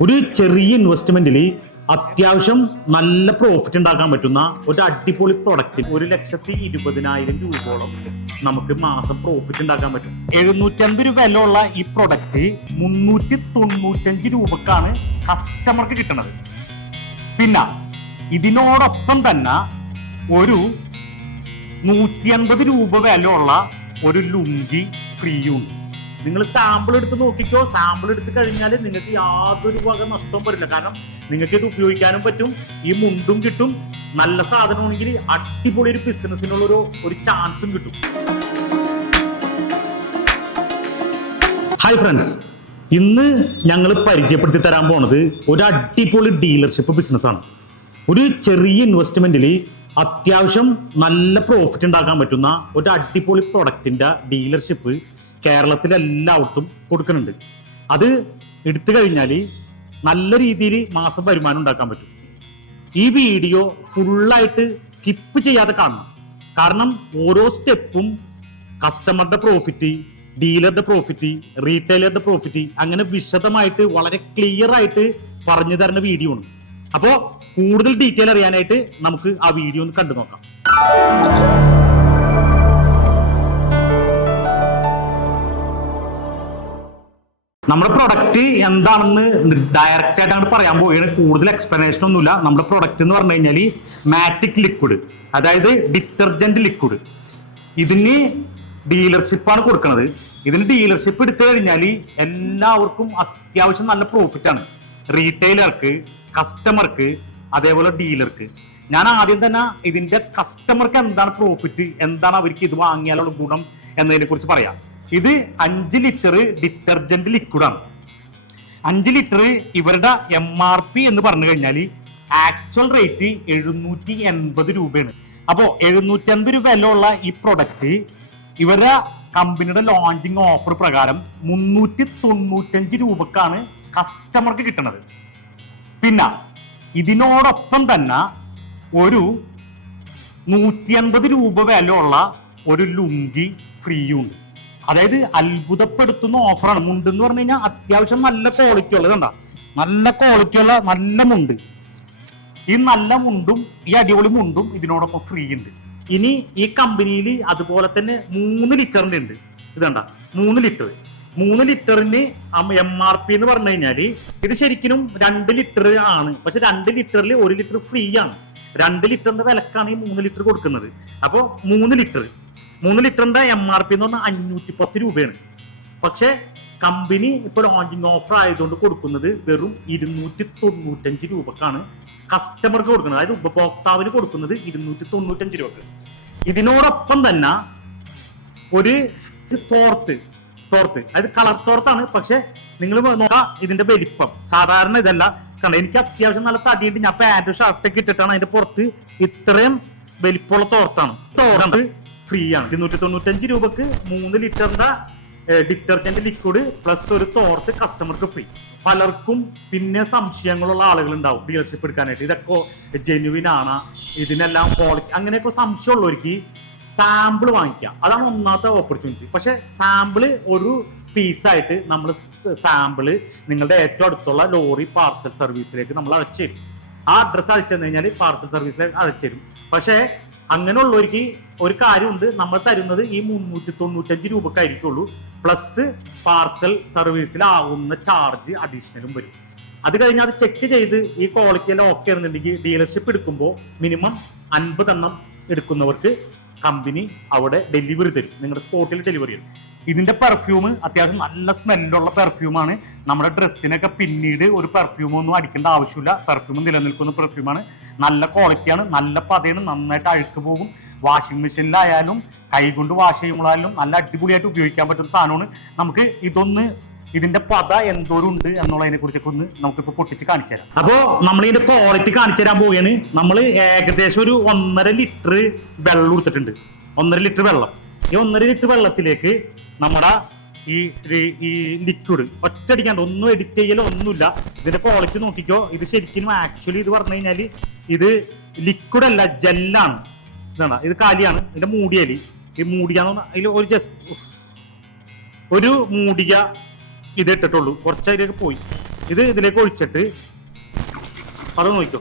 ഒരു ചെറിയ ഇൻവെസ്റ്റ്മെന്റിൽ അത്യാവശ്യം നല്ല പ്രോഫിറ്റ് ഉണ്ടാക്കാൻ പറ്റുന്ന ഒരു അടിപൊളി പ്രൊഡക്റ്റ് ഒരു ലക്ഷത്തി ഇരുപതിനായിരം രൂപയോളം നമുക്ക് മാസം പ്രോഫിറ്റ് ഉണ്ടാക്കാൻ പറ്റും. എഴുന്നൂറ്റമ്പത് രൂപ വില ഉള്ള ഈ പ്രൊഡക്റ്റ് മുന്നൂറ്റി തൊണ്ണൂറ്റഞ്ച് രൂപക്കാണ് കസ്റ്റമർക്ക് കിട്ടുന്നത് പിന്നെ ഇതിനോടൊപ്പം തന്നെ ഒരു നൂറ്റി അൻപത് രൂപ വില ഉള്ള ഒരു ലുങ്കി ഫ്രീ ഉണ്ട്. നിങ്ങൾ സാമ്പിൾ എടുത്ത് നോക്കിക്കോ. സാമ്പിൾ എടുത്ത് കഴിഞ്ഞാൽ നിങ്ങൾക്ക് യാതൊരു വക നഷ്ടവും വരില്ല. കാരണം നിങ്ങൾക്ക് ഇത് ഉപയോഗിക്കാനും പറ്റും. ഈ മുണ്ടും കിട്ടും. നല്ല സാധനമാണെങ്കിൽ അടിപൊളി ഒരു ബിസിനസ്സിനുള്ള ഒരു ഒരു ചാൻസും കിട്ടും. ഹായ് ഫ്രണ്ട്സ് ഇന്ന് ഞങ്ങൾ പരിചയപ്പെടുത്തി തരാൻ പോണത് ഒരു അടിപൊളി ഡീലർഷിപ്പ് ബിസിനസ്സാണ് ഒരു ചെറിയ ഇൻവെസ്റ്റ്മെന്റിൽ അത്യാവശ്യം നല്ല പ്രോഫിറ്റ് ഉണ്ടാക്കാൻ പറ്റുന്ന ഒരു അടിപൊളി പ്രൊഡക്റ്റിന്റെ ഡീലർഷിപ്പ് കേരളത്തിൽ എല്ലായിടത്തും കൊടുക്കുന്നുണ്ട്. അത് എടുത്തു കഴിഞ്ഞാൽ നല്ല രീതിയിൽ മാസം വരുമാനം ഉണ്ടാക്കാൻ പറ്റും. ഈ വീഡിയോ ഫുള്ളായിട്ട് സ്കിപ്പ് ചെയ്യാതെ കാണണം. കാരണം ഓരോ സ്റ്റെപ്പും കസ്റ്റമറുടെ പ്രോഫിറ്റ് ഡീലറുടെ പ്രോഫിറ്റ് റീറ്റെയിലറുടെ പ്രോഫിറ്റ് അങ്ങനെ വിശദമായിട്ട് വളരെ ക്ലിയർ ആയിട്ട് പറഞ്ഞു തരുന്ന വീഡിയോ ആണ്. അപ്പോൾ കൂടുതൽ ഡീറ്റെയിൽ അറിയാനായിട്ട് നമുക്ക് ആ വീഡിയോ ഒന്ന് കണ്ടു നോക്കാം. നമ്മുടെ പ്രൊഡക്റ്റ് എന്താണെന്ന് ഡയറക്റ്റ് ആയിട്ടാണ് പറയാൻ പോവുകയാണ്. കൂടുതൽ എക്സ്പ്ലനേഷൻ ഒന്നുമില്ല. നമ്മുടെ പ്രൊഡക്റ്റ് എന്ന് പറഞ്ഞു കഴിഞ്ഞാൽ മാറ്റിക് ലിക്വിഡ് അതായത് ഡിറ്റർജന്റ് ലിക്വിഡ് ഇതിന് ഡീലർഷിപ്പാണ് കൊടുക്കുന്നത്. ഇതിന് ഡീലർഷിപ്പ് എടുത്തു കഴിഞ്ഞാൽ എല്ലാവർക്കും അത്യാവശ്യം നല്ല പ്രോഫിറ്റ് ആണ്. റീറ്റെയിലർക്ക് കസ്റ്റമർക്ക് അതേപോലെ ഡീലർക്ക് ഞാൻ ആദ്യം തന്നെ ഇതിന്റെ കസ്റ്റമർക്ക് എന്താണ് പ്രോഫിറ്റ് എന്താണ് അവർക്ക് ഇത് വാങ്ങിയാലുള്ള ഗുണം എന്നതിനെ കുറിച്ച് പറയാം. ഇത് അഞ്ച് ലിറ്റർ ഡിറ്റർജന്റ് ലിക്വിഡാണ് അഞ്ച് ലിറ്റർ ഇവരുടെ എം ആർ പി എന്ന് പറഞ്ഞു കഴിഞ്ഞാൽ ആക്ച്വൽ റേറ്റ് എഴുന്നൂറ്റി എൺപത് രൂപയാണ്. അപ്പോൾ എഴുന്നൂറ്റി അൻപത് രൂപ വില ഉള്ള ഈ പ്രൊഡക്റ്റ് ഇവരുടെ കമ്പനിയുടെ ലോഞ്ചിങ് ഓഫർ പ്രകാരം മുന്നൂറ്റി തൊണ്ണൂറ്റഞ്ച് രൂപക്കാണ് കസ്റ്റമർക്ക് കിട്ടുന്നത് പിന്നെ ഇതിനോടൊപ്പം തന്നെ ഒരു നൂറ്റി അൻപത് രൂപ വില ഉള്ള ഒരു ലുങ്കി ഫ്രീയുണ്ട് അതായത് അത്ഭുതപ്പെടുത്തുന്ന ഓഫറാണ് മുണ്ട് എന്ന് പറഞ്ഞു കഴിഞ്ഞാൽ അത്യാവശ്യം നല്ല ക്വാളിറ്റി ഉള്ളത് കണ്ട? നല്ല ക്വാളിറ്റി ഉള്ള നല്ല മുണ്ട്. ഈ നല്ല മുണ്ടും ഈ അടിപൊളി മുണ്ടും ഇതിനോടൊപ്പം ഫ്രീ ഉണ്ട്. ഇനി ഈ കമ്പനിയിൽ അതുപോലെ തന്നെ മൂന്ന് ലിറ്ററിന്റെ ഉണ്ട്. ഇതണ്ട മൂന്ന് ലിറ്റർ മൂന്ന് ലിറ്ററിന് എം ആർ പി എന്ന് പറഞ്ഞു കഴിഞ്ഞാൽ ഇത് ശരിക്കും രണ്ട് ലിറ്റർ ആണ്. പക്ഷെ രണ്ട് ലിറ്ററിൽ ഒരു ലിറ്റർ ഫ്രീ ആണ്. രണ്ട് ലിറ്ററിന്റെ വിലക്കാണ് ഈ മൂന്ന് ലിറ്റർ കൊടുക്കുന്നത്. അപ്പോൾ മൂന്ന് ലിറ്റർ മൂന്ന് ലിറ്ററിന്റെ എം ആർ പി എന്ന് പറഞ്ഞാൽ അഞ്ഞൂറ്റി പത്ത് രൂപയാണ്. പക്ഷെ കമ്പനി ഇപ്പോൾ ലോഞ്ചിങ് ഓഫർ ആയതുകൊണ്ട് കൊടുക്കുന്നത് വെറും ഇരുന്നൂറ്റി തൊണ്ണൂറ്റഞ്ച് രൂപക്കാണ് കസ്റ്റമർക്ക് കൊടുക്കുന്നത്. അതായത് ഉപഭോക്താവിന് കൊടുക്കുന്നത് ഇരുന്നൂറ്റി തൊണ്ണൂറ്റഞ്ച് രൂപക്ക്. ഇതിനോടൊപ്പം തന്നെ ഒരു തോർത്ത് തോർത്ത്. അതായത് കളർ തോർത്താണ്. പക്ഷെ നിങ്ങൾ നോക്കാം ഇതിന്റെ വലിപ്പം. സാധാരണ ഇതല്ല. കാരണം എനിക്ക് അത്യാവശ്യം നല്ല തടിയുണ്ട്. ഞാൻ പാന്റും ഷർട്ടൊക്കെ ഇട്ടിട്ടാണ് അതിന്റെ പുറത്ത് ഇത്രയും വലിപ്പമുള്ള തോർത്താണ്. തോർത്ത് ഫ്രീ ആണ് ഇരുന്നൂറ്റി തൊണ്ണൂറ്റഞ്ച് രൂപക്ക് മൂന്ന് ലിറ്ററിന്റെ ഡിറ്റർജന്റ് ലിക്വിഡ് പ്ലസ് ഒരു തോർത്ത് കസ്റ്റമർക്ക് ഫ്രീ പലർക്കും പിന്നെ സംശയങ്ങളുള്ള ആളുകൾ ഉണ്ടാവും ഡീലർഷിപ്പ് എടുക്കാനായിട്ട്. ഇതൊക്കെ ജെനുവിൻ ആണ്. ഇതിനെല്ലാം ക്വാളിറ്റി അങ്ങനെയൊക്കെ സംശയമുള്ളവർക്ക് സാമ്പിൾ വാങ്ങിക്കാം. അതാണ് ഒന്നാമത്തെ ഓപ്പർച്യൂണിറ്റി പക്ഷെ സാമ്പിൾ ഒരു പീസായിട്ട് നമ്മൾ സാമ്പിൾ നിങ്ങളുടെ ഏറ്റവും അടുത്തുള്ള ലോറി പാർസൽ സർവീസിലേക്ക് നമ്മൾ അയച്ചു തരും. ആ അഡ്രസ്സ് അയച്ചു കഴിഞ്ഞാൽ പാർസൽ സർവീസിലേക്ക് അയച്ചു തരും. പക്ഷേ അങ്ങനെയുള്ളവർക്ക് ഒരു കാര്യമുണ്ട്. നമ്മൾ തരുന്നത് ഈ മുന്നൂറ്റി തൊണ്ണൂറ്റഞ്ച് രൂപക്കായിരിക്കുള്ളൂ. പ്ലസ് പാർസൽ സർവീസിലാവുന്ന ചാർജ് അഡീഷണലും വരും. അത് കഴിഞ്ഞ് അത് ചെക്ക് ചെയ്ത് ഈ ക്വാളിറ്റി എല്ലാം ഓക്കെ ആണെന്നുണ്ടെങ്കിൽ ഡീലർഷിപ്പ് എടുക്കുമ്പോൾ മിനിമം അൻപതെണ്ണം എടുക്കുന്നവർക്ക് കമ്പനി അവിടെ ഡെലിവറി തരും. നിങ്ങളുടെ സ്പോട്ടിൽ ഡെലിവറി തരും. ഇതിന്റെ പെർഫ്യൂം അത്യാവശ്യം നല്ല സ്മെല്ലുള്ള പെർഫ്യൂമാണ് നമ്മുടെ ഡ്രസ്സിനൊക്കെ പിന്നീട് ഒരു പെർഫ്യൂം ഒന്നും അടിക്കേണ്ട ആവശ്യമില്ല. പെർഫ്യൂം നിലനിൽക്കുന്ന പെർഫ്യൂമാണ് നല്ല ക്വാളിറ്റിയാണ് നല്ല പതയാണ്. നന്നായിട്ട് അഴുക്ക് പോകും. വാഷിംഗ് മെഷീനിലായാലും കൈകൊണ്ട് വാഷ് ചെയ്യുമ്പോഴായാലും നല്ല അടിപൊളിയായിട്ട് ഉപയോഗിക്കാൻ പറ്റുന്ന സാധനമാണ്. നമുക്ക് ഇതൊന്ന് ഇതിന്റെ പത എന്തോരം ഉണ്ട് എന്നുള്ളതിനെ കുറിച്ചൊക്കെ ഒന്ന് നമുക്കിപ്പോ പൊട്ടിച്ച് കാണിച്ചു തരാം. അപ്പോ നമ്മൾ ഇതിന്റെ ക്വാളിറ്റി കാണിച്ചു തരാൻ പോവുകയാണ്. നമ്മൾ ഏകദേശം ഒരു ഒന്നര ലിറ്റർ വെള്ളം കൊടുത്തിട്ടുണ്ട്. ഒന്നര ലിറ്റർ വെള്ളം. ഈ ഒന്നര ലിറ്റർ വെള്ളത്തിലേക്ക് നമ്മുടെ ഈ ഈ- ഈ ലിക്വിഡ് ഒറ്റയടിക്കാണ്ട് ഒന്നും എഡിറ്റ് ചെയ്യലോ ഒന്നുമില്ല. ഇതിന്റെ ക്വാളിറ്റി നോക്കിക്കോ. ഇത് ശരിക്കും ആക്ച്വലി ഇത് പറഞ്ഞു കഴിഞ്ഞാൽ ഇത് ലിക്വിഡ് അല്ല ജെല്ലാണ് ഇതാണ് ഇത് കാലിയാണ് ഇതിന്റെ മൂടിയലി. ഈ മൂടിയാന്ന് പറഞ്ഞാൽ അതിൽ ഒരു ജസ്റ്റ് ഒരു മൂടിയ ഇത് ഇട്ടിട്ടുള്ളൂ പോയി. ഇത് ഇതിലേക്ക് ഒഴിച്ചിട്ട് അത് നോക്കിക്കോ.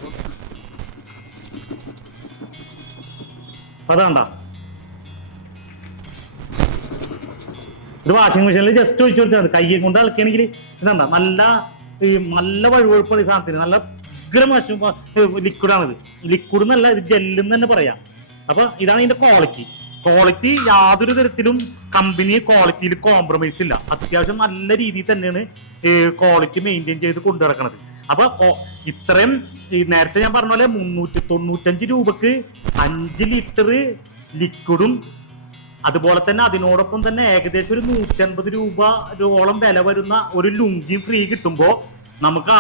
അതാണ്ട. ഇത് വാഷിംഗ് മെഷീനിൽ ജസ്റ്റ് ഒഴിച്ചു കൊടുത്താൽ മതി. കയ്യെ കൊണ്ട് ഇളക്കുകയാണെങ്കിൽ ഇതാണ്ട. നല്ല ഈ നല്ല വഴുവഴുപ്പുള്ള ഈ സാധനത്തിന് നല്ല ഉഗ്രം വാഷിംഗ് ലിക്വിഡാണിത് ലിക്വിഡ് എന്നല്ല ഇത് ജെല്ലെന്ന് തന്നെ പറയാം. അപ്പൊ ഇതാണ് ഇതിന്റെ ക്വാളിറ്റി ക്വാളിറ്റി യാതൊരു തരത്തിലും കമ്പനി ക്വാളിറ്റിയിൽ കോംപ്രമൈസ് ഇല്ല. അത്യാവശ്യം നല്ല രീതിയിൽ തന്നെയാണ് ക്വാളിറ്റി മെയിന്റെയിൻ ചെയ്ത് കൊണ്ടു നടക്കുന്നത് അപ്പൊ ഇത്രയും നേരത്തെ ഞാൻ പറഞ്ഞ പോലെ മുന്നൂറ്റി തൊണ്ണൂറ്റഞ്ച് രൂപക്ക് അഞ്ച് ലിറ്റർ ലിക്വിഡും അതുപോലെ തന്നെ അതിനോടൊപ്പം തന്നെ ഏകദേശം ഒരു നൂറ്റൻപത് രൂപയോളം വില വരുന്ന ഒരു ലുങ്കിയും ഫ്രീ കിട്ടുമ്പോൾ നമുക്ക്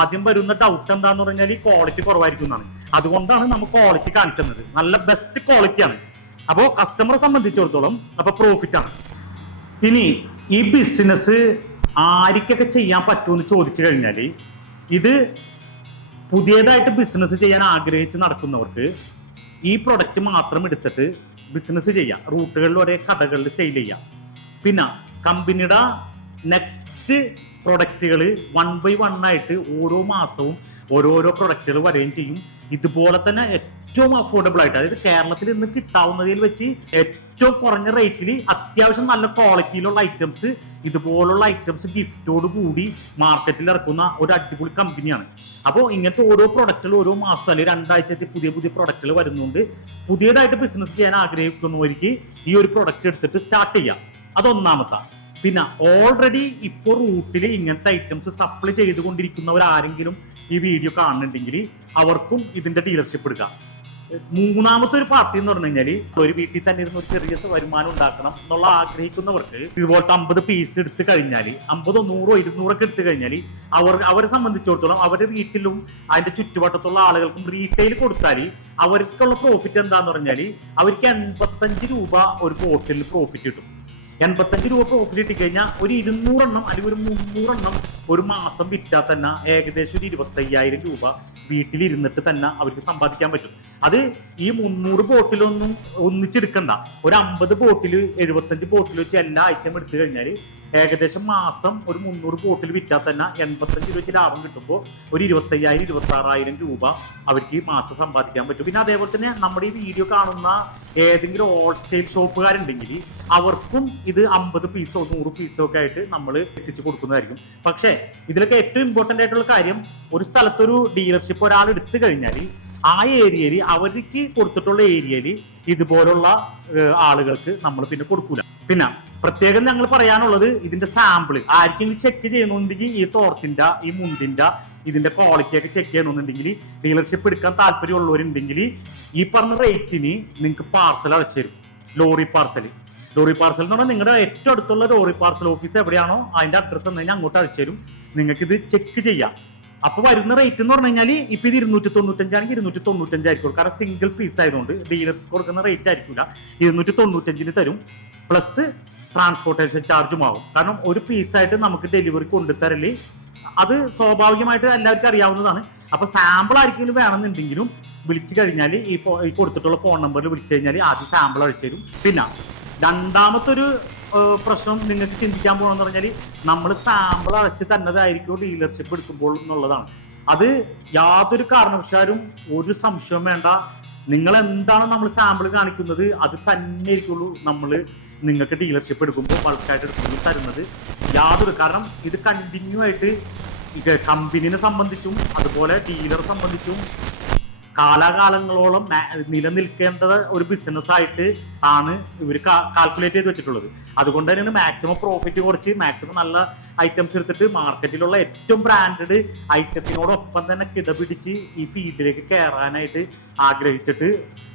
ആദ്യം വരുന്ന ഡൗട്ട് എന്താന്ന് പറഞ്ഞാൽ ഈ ക്വാളിറ്റി കുറവായിരിക്കും എന്നാണ്. അതുകൊണ്ടാണ് നമുക്ക് ക്വാളിറ്റി കാണിച്ചത്. നല്ല ബെസ്റ്റ് ക്വാളിറ്റിയാണ് അപ്പോൾ കസ്റ്റമറെ സംബന്ധിച്ചിടത്തോളം അപ്പോൾ പ്രോഫിറ്റ് ആണ്. ഇനി ഈ ബിസിനസ് ആർക്കൊക്കെ ചെയ്യാൻ പറ്റുമെന്ന് ചോദിച്ചു കഴിഞ്ഞാൽ ഇത് പുതിയതായിട്ട് ബിസിനസ് ചെയ്യാൻ ആഗ്രഹിച്ച് നടക്കുന്നവർക്ക് ഈ പ്രൊഡക്റ്റ് മാത്രം എടുത്തിട്ട് ബിസിനസ് ചെയ്യാം. റൂട്ടുകളിൽ ഒരേ കടകളിൽ സെയിൽ ചെയ്യാം. പിന്നെ കമ്പനിയുടെ നെക്സ്റ്റ് പ്രൊഡക്റ്റുകൾ വൺ ബൈ വൺ ആയിട്ട് ഓരോ മാസവും ഓരോരോ പ്രൊഡക്റ്റുകൾ വരികയും ചെയ്യും. ഇതുപോലെ തന്നെ ഏറ്റവും അഫോർഡബിൾ ആയിട്ട് അതായത് കേരളത്തിൽ ഇന്ന് കിട്ടാവുന്നതിൽ വെച്ച് ഏറ്റവും കുറഞ്ഞ റേറ്റിൽ അത്യാവശ്യം നല്ല ക്വാളിറ്റിയിലുള്ള ഐറ്റംസ് ഇതുപോലുള്ള ഐറ്റംസ് ഗിഫ്റ്റോട് കൂടി മാർക്കറ്റിൽ ഇറക്കുന്ന ഒരു അടിപൊളി കമ്പനിയാണ് അപ്പോൾ ഇങ്ങനത്തെ ഓരോ പ്രൊഡക്റ്റുകൾ ഓരോ മാസം അല്ലെങ്കിൽ രണ്ടാഴ്ചത്തെ പുതിയ പുതിയ പ്രൊഡക്റ്റുകൾ വരുന്നുണ്ട് പുതിയതായിട്ട് ബിസിനസ് ചെയ്യാൻ ആഗ്രഹിക്കുന്നവർക്ക് ഈ ഒരു പ്രൊഡക്റ്റ് എടുത്തിട്ട് സ്റ്റാർട്ട് ചെയ്യാം. അതൊന്നാമത്തെ പിന്നെ ഓൾറെഡി ഇപ്പോൾ റൂട്ടിൽ ഇങ്ങനത്തെ ഐറ്റംസ് സപ്ലൈ ചെയ്തുകൊണ്ടിരിക്കുന്നവർ ആരെങ്കിലും ഈ വീഡിയോ കാണുന്നുണ്ടെങ്കിൽ അവർക്കും ഇതിന്റെ ഡീലർഷിപ്പ് എടുക്കാം. മൂന്നാമത്തെ ഒരു പാർട്ടി എന്ന് പറഞ്ഞു കഴിഞ്ഞാൽ ഒരു വീട്ടിൽ തന്നെ ഇരുന്ന് ഒരു ചെറിയ വരുമാനം ഉണ്ടാക്കണം എന്നുള്ള ആഗ്രഹിക്കുന്നവർക്ക് ഇതുപോലത്തെ അമ്പത് പീസ് എടുത്തു കഴിഞ്ഞാൽ അമ്പതോ നൂറോ ഇരുന്നൂറൊക്കെ എടുത്തു കഴിഞ്ഞാൽ അവർ അവരെ സംബന്ധിച്ചിടത്തോളം അവരുടെ വീട്ടിലും അതിന്റെ ചുറ്റുവട്ടത്തുള്ള ആളുകൾക്കും റീറ്റെയിൽ കൊടുത്താൽ അവർക്കുള്ള പ്രോഫിറ്റ് എന്താന്ന് പറഞ്ഞാൽ അവർക്ക് എൺപത്തഞ്ച് രൂപ ഒരു ബോട്ടിൽ പ്രോഫിറ്റ് കിട്ടും. എൺപത്തഞ്ച് രൂപ പ്രോഫിറ്റ് കിട്ടിക്കഴിഞ്ഞാൽ ഒരു ഇരുന്നൂറെണ്ണം അല്ലെങ്കിൽ ഒരു മുന്നൂറെണ്ണം ഒരു മാസം വിറ്റാൽ തന്നെ ഏകദേശം ഒരു ഇരുപത്തയ്യായിരം രൂപ വീട്ടിലിരുന്നിട്ട് തന്നെ അവർക്ക് സമ്പാദിക്കാൻ പറ്റും. അത് ഈ മുന്നൂറ് ബോട്ടിലൊന്നും ഒന്നിച്ചെടുക്കണ്ട. ഒരു അമ്പത് ബോട്ടിൽ എഴുപത്തഞ്ച് ബോട്ടിൽ വെച്ച് എല്ലാ ആഴ്ചയും എടുത്തു കഴിഞ്ഞാൽ ഏകദേശം മാസം ഒരു മുന്നൂറ് ബോട്ടിൽ വിറ്റാൽ തന്നെ എൺപത്തഞ്ച് രൂപയ്ക്ക് ലാഭം കിട്ടുമ്പോൾ ഒരു ഇരുപത്തയ്യായിരം ഇരുപത്തി ആറായിരം രൂപ അവർക്ക് മാസം സമ്പാദിക്കാൻ പറ്റും. പിന്നെ അതേപോലെ തന്നെ നമ്മുടെ ഈ വീഡിയോ കാണുന്ന ഏതെങ്കിലും ഹോൾസെയിൽ ഷോപ്പുകാരുണ്ടെങ്കിൽ അവർക്കും ഇത് അമ്പത് പീസോ നൂറ് പീസോ ഒക്കെ ആയിട്ട് നമ്മൾ എത്തിച്ചു കൊടുക്കുന്നതായിരിക്കും. പക്ഷേ ഇതിലൊക്കെ ഏറ്റവും ഇമ്പോർട്ടന്റ് ആയിട്ടുള്ള കാര്യം ഒരു സ്ഥലത്തൊരു ഡീലർഷിപ്പ് ഒരാൾ എടുത്തു കഴിഞ്ഞാൽ ആ ഏരിയയിൽ അവർക്ക് കൊടുത്തിട്ടുള്ള ഏരിയയിൽ ഇതുപോലുള്ള ആളുകൾക്ക് നമ്മൾ പിന്നെ കൊടുക്കൂല. പിന്നെ പ്രത്യേകം ഞങ്ങൾ പറയാനുള്ളത് ഇതിന്റെ സാമ്പിൾ ആർക്കെങ്കിലും ചെക്ക് ചെയ്യണമെന്നുണ്ടെങ്കിൽ ഈ തോർത്തിന്റെ ഈ മുണ്ടിന്റെ ഇതിന്റെ ക്വാളിറ്റി ഒക്കെ ചെക്ക് ചെയ്യണമെന്നുണ്ടെങ്കിൽ ഡീലർഷിപ്പ് എടുക്കാൻ താല്പര്യമുള്ളവരുണ്ടെങ്കിൽ ഈ പറഞ്ഞ റേറ്റിന് നിങ്ങൾക്ക് പാർസൽ അടച്ചു തരും. ലോറി പാർസൽ ലോറി പാർസൽ എന്ന് പറഞ്ഞാൽ നിങ്ങളുടെ ഏറ്റവും അടുത്തുള്ള ലോറി പാർസൽ ഓഫീസ് എവിടെയാണോ അതിന്റെ അഡ്രസ്സ് എന്ന് കഴിഞ്ഞാൽ അങ്ങോട്ട് അയച്ചു തരും. നിങ്ങൾക്ക് ഇത് ചെക്ക് ചെയ്യാം. അപ്പൊ വരുന്ന റേറ്റ് എന്ന് പറഞ്ഞു കഴിഞ്ഞാൽ ഇപ്പൊ ഇത് ഇരുന്നൂറ്റി തൊണ്ണൂറ്റഞ്ചാണെങ്കിൽ ഇരുന്നൂറ്റി തൊണ്ണൂറ്റഞ്ചായിരിക്കും കാരണം സിംഗിൾ പീസ് ആയതുകൊണ്ട് ഡീലർ കൊടുക്കുന്ന റേറ്റ് ആയിരിക്കില്ല ഇരുന്നൂറ്റി തൊണ്ണൂറ്റഞ്ചിന് തരും. പ്ലസ് ട്രാൻസ്പോർട്ടേഷൻ ചാർജും ആവും കാരണം ഒരു പീസായിട്ട് നമുക്ക് ഡെലിവറി കൊണ്ടുതരൽ അത് സ്വാഭാവികമായിട്ട് എല്ലാവർക്കും അറിയാവുന്നതാണ്. അപ്പൊ സാമ്പിൾ ആർക്കെങ്കിലും വേണമെന്നുണ്ടെങ്കിലും വിളിച്ചു കഴിഞ്ഞാൽ ഈ ഫോ ഈ കൊടുത്തിട്ടുള്ള ഫോൺ നമ്പറിൽ വിളിച്ചു കഴിഞ്ഞാൽ ആദ്യം സാമ്പിൾ അഴിച്ചു തരും. പിന്നെ രണ്ടാമത്തൊരു ഒരു പ്രശ്നം നിങ്ങൾക്ക് ചിന്തിക്കാൻ പോകണമെന്ന് പറഞ്ഞാൽ നമ്മൾ സാമ്പിൾ അടച്ച് തന്നതായിരിക്കും ഡീലർഷിപ്പ് എടുക്കുമ്പോൾ എന്നുള്ളതാണ്. അത് യാതൊരു കാരണവശാലും ഒരു സംശയവും വേണ്ട. നിങ്ങൾ എന്താണ് നമ്മൾ സാമ്പിൾ കാണിക്കുന്നത്? അത് തന്നെ ആയിരിക്കുള്ളൂ നമ്മൾ നിങ്ങൾക്ക് ഡീലർഷിപ്പ് എടുക്കുമ്പോൾ ബൾക്കായിട്ട് എടുക്കുമ്പോൾ തരുന്നത്. യാതൊരു കാരണം ഇത് കണ്ടിന്യൂ ആയിട്ട് കമ്പനിനെ സംബന്ധിച്ചും അതുപോലെ ഡീലറെ സംബന്ധിച്ചും കാലാകാലങ്ങളോളം നിലനിൽക്കേണ്ടത് ഒരു ബിസിനസ് ആയിട്ട് ആണ് ഇവർ കാൽക്കുലേറ്റ് ചെയ്ത് വെച്ചിട്ടുള്ളത്. അതുകൊണ്ട് തന്നെയാണ് മാക്സിമം പ്രോഫിറ്റ് കുറച്ച് മാക്സിമം നല്ല ഐറ്റംസ് എടുത്തിട്ട് മാർക്കറ്റിലുള്ള ഏറ്റവും ബ്രാൻഡഡ് ഐറ്റത്തിനോടൊപ്പം തന്നെ കിടപിടിച്ച് ഈ ഫീൽഡിലേക്ക് കയറാനായിട്ട് ആഗ്രഹിച്ചിട്ട്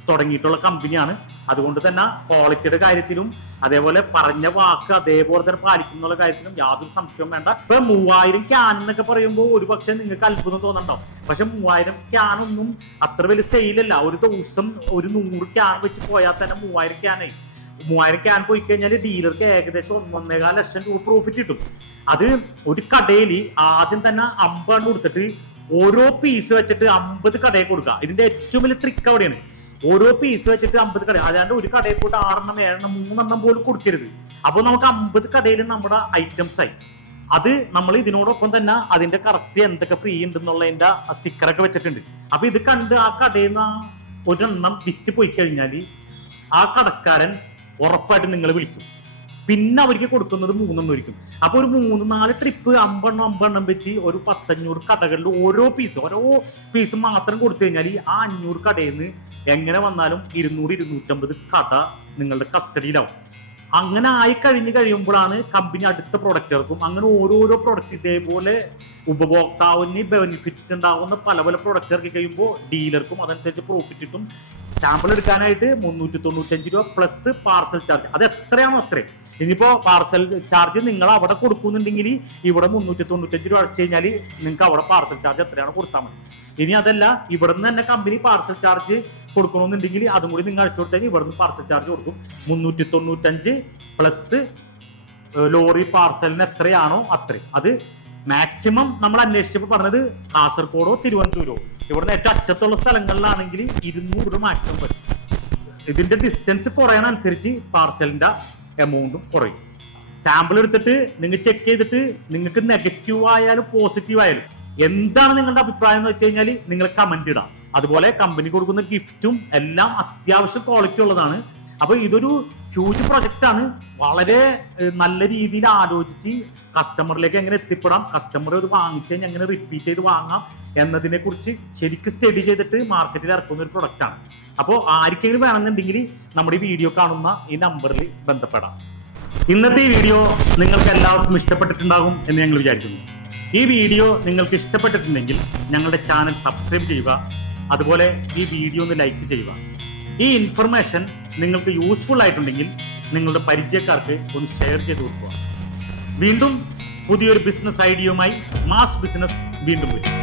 തുടങ്ങിയിട്ടുള്ള കമ്പനിയാണ് അതുകൊണ്ട് തന്നെ ക്വാളിറ്റിയുടെ കാര്യത്തിലും അതേപോലെ പറഞ്ഞ വാക്ക് അതേപോലെ തന്നെ പാലിക്കുന്ന കാര്യത്തിലും യാതൊരു സംശയവും വേണ്ട. ഇപ്പൊ മൂവായിരം ക്യാൻ എന്നൊക്കെ പറയുമ്പോൾ ഒരു പക്ഷേ നിങ്ങൾക്ക് അത്ഭുതം തോന്നണ്ടാവും. പക്ഷെ മൂവായിരം ക്യാൻ ഒന്നും അത്ര വലിയ സെയിലല്ല ഒരു ദിവസം ഒരു നൂറ് ക്യാൻ വെച്ച് പോയാൽ തന്നെ മൂവായിരം ക്യാനായി മൂവായിരം ക്യാൻ പോയി കഴിഞ്ഞാൽ ഡീലർക്ക് ഏകദേശം ഒന്നൊന്നേകാൽ ലക്ഷം രൂപ പ്രോഫിറ്റ് കിട്ടും. അത് ഒരു കടയിൽ ആദ്യം തന്നെ അമ്പതെണ്ണം കൊടുത്തിട്ട് ഓരോ പീസ് വെച്ചിട്ട് അമ്പത് കടയിൽ കൊടുക്കുക. ഇതിന്റെ ഏറ്റവും വലിയ ട്രിക്ക് അവിടെയാണ്. ഓരോ പീസ് വെച്ചിട്ട് അമ്പത് കട അല്ലാണ്ട് ഒരു കടയിൽ പോയിട്ട് ആറെണ്ണം ഏഴെണ്ണം മൂന്നെണ്ണം പോലും കൊടുക്കരുത്. അപ്പൊ നമുക്ക് അമ്പത് കടയിൽ നമ്മുടെ ഐറ്റംസ് ആയി. അത് നമ്മൾ ഇതിനോടൊപ്പം തന്നെ അതിന്റെ കറക്റ്റ് എന്തൊക്കെ ഫ്രീ ഉണ്ട് ഉണ്ടെന്നുള്ളതിന്റെ സ്റ്റിക്കറൊക്കെ വെച്ചിട്ടുണ്ട്. അപ്പൊ ഇത് കണ്ട് ആ കടയിൽ നിന്ന് ഒരെണ്ണം വിറ്റ് പോയി കഴിഞ്ഞാൽ ആ കടക്കാരൻ ഉറപ്പായിട്ട് നിങ്ങൾ വിളിക്കും. പിന്നെ അവർക്ക് കൊടുക്കുന്നത് മൂന്നെണ്ണം ആയിരിക്കും. അപ്പൊ ഒരു മൂന്ന് നാല് ട്രിപ്പ് അമ്പെണ്ണം അമ്പെണ്ണം വെച്ച് ഒരു പത്തഞ്ഞൂറ് കടകളിൽ ഓരോ പീസ് ഓരോ പീസ് മാത്രം കൊടുത്തു കഴിഞ്ഞാൽ ആ അഞ്ഞൂറ് കടയിൽ നിന്ന് എങ്ങനെ വന്നാലും ഇരുന്നൂറ് ഇരുന്നൂറ്റമ്പത് കഥ നിങ്ങളുടെ കസ്റ്റഡിയിലാവും. അങ്ങനെ ആയി കഴിഞ്ഞ് കഴിയുമ്പോഴാണ് കമ്പനി അടുത്ത പ്രൊഡക്റ്റ് ഇറക്കും. അങ്ങനെ ഓരോരോ പ്രൊഡക്റ്റ് ഇതേപോലെ ഉപഭോക്താവിന് ബെനിഫിറ്റ് ഉണ്ടാവുന്ന പല പല പ്രൊഡക്റ്റ് ഇറക്കി കഴിയുമ്പോൾ ഡീലർക്കും അതനുസരിച്ച് പ്രോഫിറ്റ് കിട്ടും. സാമ്പിൾ എടുക്കാനായിട്ട് മുന്നൂറ്റി തൊണ്ണൂറ്റഞ്ച് രൂപ പ്ലസ് പാർസൽ ചാർജ് അത് എത്രയാണോ അത്രയും. ഇനിയിപ്പോ പാർസൽ ചാർജ് നിങ്ങൾ അവിടെ കൊടുക്കുന്നുണ്ടെങ്കിൽ ഇവിടെ മുന്നൂറ്റി തൊണ്ണൂറ്റഞ്ച് രൂപ അടച്ചു കഴിഞ്ഞാൽ നിങ്ങൾക്ക് അവിടെ പാർസൽ ചാർജ് എത്രയാണ് കൊടുത്താൽ മതി. ഇനി അതല്ല ഇവിടുന്ന് തന്നെ കമ്പനി പാർസൽ ചാർജ് കൊടുക്കണമെന്നുണ്ടെങ്കിൽ അതും കൂടി നിങ്ങൾ അടിച്ചു കൊടുത്താൽ ഇവിടുന്ന് പാർസൽ ചാർജ് കൊടുക്കും. മുന്നൂറ്റി തൊണ്ണൂറ്റഞ്ച് പ്ലസ് ലോറി പാർസലിന് എത്രയാണോ അത്രയും. അത് മാക്സിമം നമ്മൾ അന്വേഷിച്ചപ്പോൾ പറഞ്ഞത് കാസർഗോഡോ തിരുവനന്തപുരമോ ഇവിടുന്ന് ഏറ്റവും അറ്റത്തുള്ള സ്ഥലങ്ങളിലാണെങ്കിൽ ഇരുന്നൂറ് മാക്സിമം വരും. ഇതിന്റെ ഡിസ്റ്റൻസ് കുറയാനനുസരിച്ച് പാർസലിന്റെ എമൗണ്ടും കുറയും. സാമ്പിൾ എടുത്തിട്ട് നിങ്ങൾ ചെക്ക് ചെയ്തിട്ട് നിങ്ങൾക്ക് നെഗറ്റീവ് ആയാലും പോസിറ്റീവ് ആയാലും എന്താണ് നിങ്ങളുടെ അഭിപ്രായം എന്ന് വെച്ച് കഴിഞ്ഞാൽ നിങ്ങൾ കമന്റ് ഇടാം. അതുപോലെ കമ്പനി കൊടുക്കുന്ന ഗിഫ്റ്റും എല്ലാം അത്യാവശ്യം ക്വാളിറ്റി ഉള്ളതാണ്. അപ്പൊ ഇതൊരു ഹ്യൂജ് പ്രൊജക്റ്റ് ആണ്. വളരെ നല്ല രീതിയിൽ ആലോചിച്ച് കസ്റ്റമറിലേക്ക് എങ്ങനെ എത്തിപ്പെടാം കസ്റ്റമർ ഇത് വാങ്ങിച്ചു എങ്ങനെ റിപ്പീറ്റ് ചെയ്ത് വാങ്ങാം എന്നതിനെ കുറിച്ച് ശരിക്കും സ്റ്റഡി ചെയ്തിട്ട് മാർക്കറ്റിൽ ഇറക്കുന്ന ഒരു പ്രൊഡക്റ്റാണ് അപ്പോൾ ആർക്കെങ്കിലും വേണമെന്നുണ്ടെങ്കിൽ നമ്മുടെ ഈ വീഡിയോ കാണുന്ന ഈ നമ്പറിൽ ബന്ധപ്പെടാം. ഇന്നത്തെ ഈ വീഡിയോ നിങ്ങൾക്ക് എല്ലാവർക്കും ഇഷ്ടപ്പെട്ടിട്ടുണ്ടാകും എന്ന് ഞങ്ങൾ വിചാരിക്കുന്നു. ഈ വീഡിയോ നിങ്ങൾക്ക് ഇഷ്ടപ്പെട്ടിട്ടുണ്ടെങ്കിൽ ഞങ്ങളുടെ ചാനൽ സബ്സ്ക്രൈബ് ചെയ്യുക അതുപോലെ ഈ വീഡിയോ ഒന്ന് ലൈക്ക് ചെയ്യുക. ഈ ഇൻഫർമേഷൻ നിങ്ങൾക്ക് യൂസ്ഫുൾ ആയിട്ടുണ്ടെങ്കിൽ നിങ്ങളുടെ പരിചയക്കാർക്ക് ഒന്ന് ഷെയർ ചെയ്ത് കൊടുക്കുക. വീണ്ടും പുതിയൊരു ബിസിനസ് ഐഡിയയുമായി മാസ് ബിസിനസ് വീണ്ടും വരും.